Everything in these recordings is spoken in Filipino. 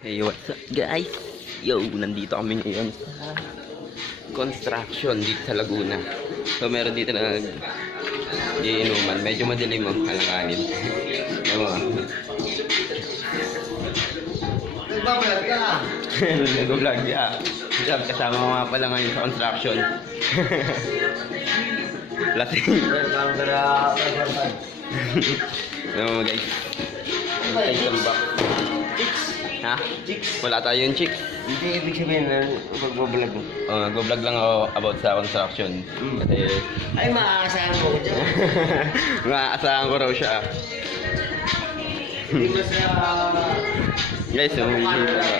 Hey, what's up guys? Yo, nandito kami ngayon sa construction dito sa Laguna. So, meron dito na iinuman. Medyo madilim ang halakanin. Ewan mo. Nagbabalag ka. Nag-vlog ya. Job, kasama ko nga pala ngayon sa construction. Lasing. Welcome Ano mo guys? Ay, tambak. Ha? Chicks. Wala tayong chick. Hindi ibig sabihin na magbabalag mo. Oh, nag-vlog lang ako about sa construction. Mm. Kasi Ay, maaasahan ko dyan. Maasahan ko raw siya. Hindi sa... Guys, umiihi pa.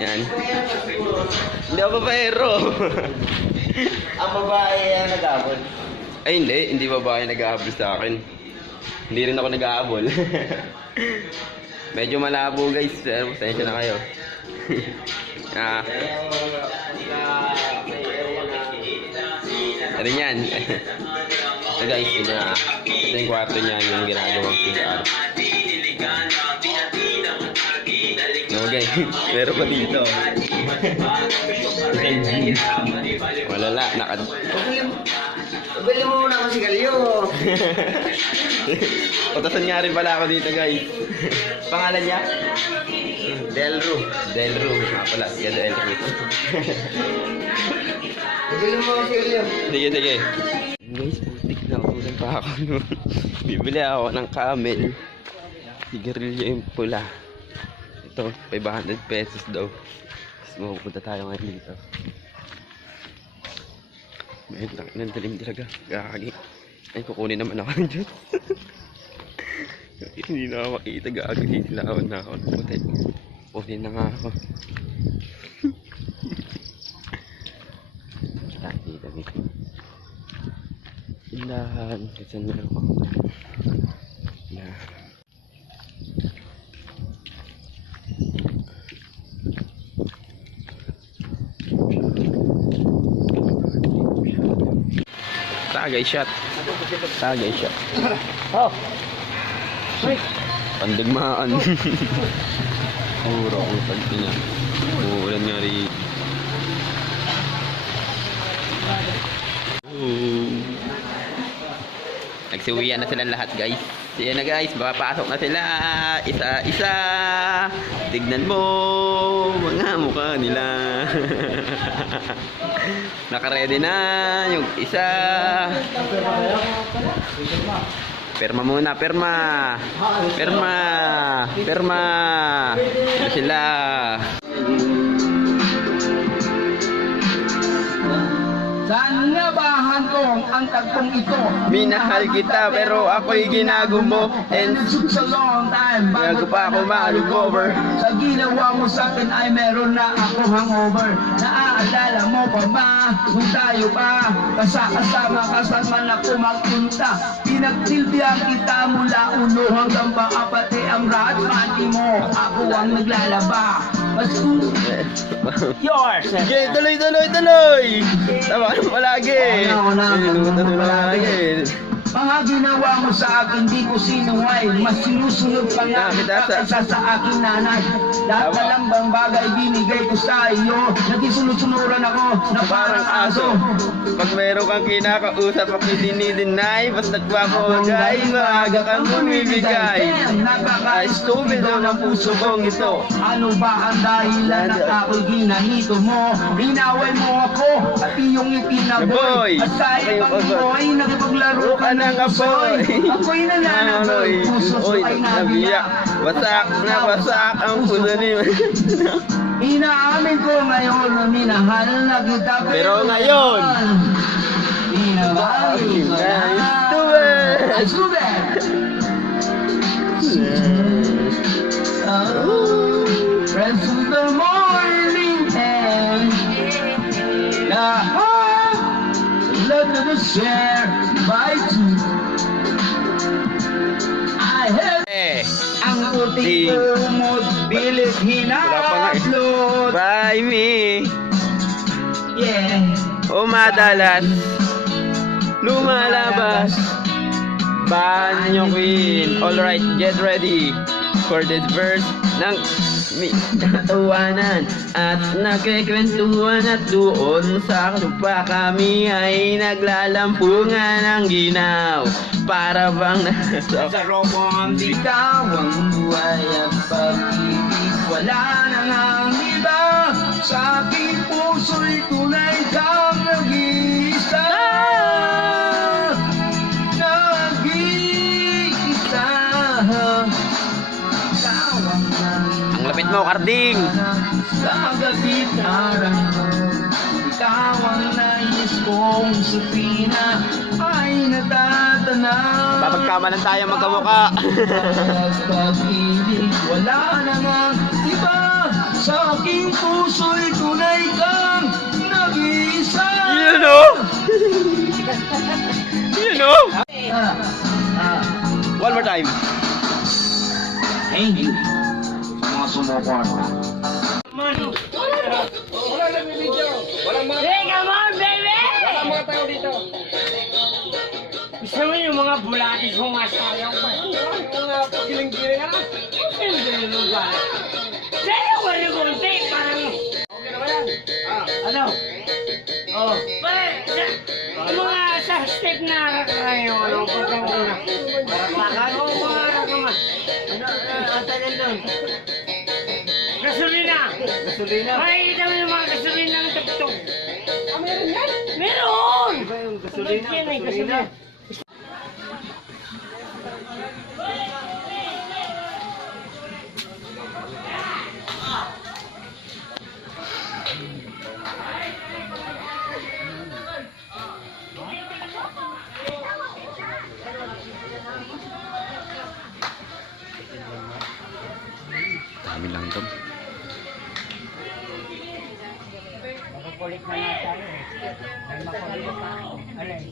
Yan. Hindi ako babaero. Ang babae ang nag-abot. Ay, hindi. Hindi babae nag-ahabol sa akin. Hindi rin ako nag-ahabol. Medyo malabo guys. Pero pasensya na kayo. ah, ano yan? so guys, ito na. Ito yung kwarto niya yung ginagawang CR. No meron pa dito. Malala, nakad... Bili mo muna ako si Galio. Utasan nga rin pala ako dito guys. Pangalan niya? Delru. Delru. Nga pala, si Delru. Bili mo ako si Galio. sige, sige. Guys, putik na ulan pa ako nun. Bibili ako ng camel. Sigarilyo yung pula. Ito, 500 pesos daw. Tapos mapupunta tayo ngayon dito. May tak ng dalim talaga. Gagi. Ay, kukunin naman ako dyan. Hindi na ako makita. Gagi. Silawan na ako. Puti. Kunin na nga ako. Kita, kita. Tindahan. Kasi meron ako. Na. Tagay shot. Tagay shot. Oh. Pandigmaan. Puro ang pagti niya. Uulan nga rin. Ooh. Nagsiuwian na sila lahat guys. Yan na guys, papasok na sila. Isa-isa. Tignan mo mga mukha nila. Nakaredy na yung isa. Perma muna, perma. Perma. Perma. Ito sila. Ba hantong ang tagpong ito? Minahal kita pero ako'y ginagumo and And it took a long time. Bago pa ako ma-recover. Sa ginawa mo sa akin ay meron na ako hangover. Naaalala mo pa ba? Kung tayo pa Kasakasama ka saan man ako magpunta? Pinagsilbihan kita mula uno hanggang paa Pati ang rat pati mo. Ako ang naglalaba Yours! Sige, tuloy, tuloy, tuloy! Tama na palagi! Na, na palagi! Mga ginawa mo sa akin, di ko sinuway. Mas sinusunod pa nga asa? kaysa sa aking nanay. Lahat na lang bang bagay binigay ko sa iyo? Naging sunod-sunuran ako na parang aso. Pag meron kang kinakausap ako dinideny. Basta nagpapawagay Maaga kang bumibigay. Ay, stupid daw ng puso kong ito. Ano ba ang dahilan at ako'y ginahito mo? Inaway mo ako at iyong Boy! ipinaboy At sa ibang mo ay nakipaglaro Ka na nga boy! Ako'y nananaboy Puso ko Oy, ay nabiyak nabiyak Wasak na wasak ang puso ni Inaamin ko ngayon na minahal na kita Pero ngayon, Inabali ko na Nice to it. Ang puti ko mo bilit Wala pa nga eh. hina-upload by me. Yeah. Umadalas. Lumalabas. Banyo Queen Alright, get ready this verse ng mi natawanan at nagkikwentuhan at doon sa lupa kami ay naglalampungan ng ginaw. Para bang nasa Sa robong bitaw ang buhay at pag-ibig Wala nang ang iba Sa aking puso'y tunay kang mo Karding Sa mo Ikaw ang nais kong supina Ay natatanaw papagkamanan tayo magkamuka. Pag-ibig, wala namang iba Sa aking puso'y tunay kang nag-iisa you know? You know? One more time. Thank you Mga sumuporta Hey, come on, baby! Wala mga tao dito. Gusto mo yung mga bulatis kong masayaw pa? Mga pagiling-giling na. Pagiling-giling ba? Sa'yo ko rin kunti, parang... Na yan? Ah. Ano? Oh. Pare, sa, yung mga step na kakayo, ano, pagkang una. Baka ko, mga nakama. Ano, doon. Gasolina! Gasolina? Makikita mo yung mga gasolina ng tugtog. Ah, meron yan? Meron! Iba yung gasolina? Ay gasolina. Makukulit na nga tayo. Ay makulit pa. Alay.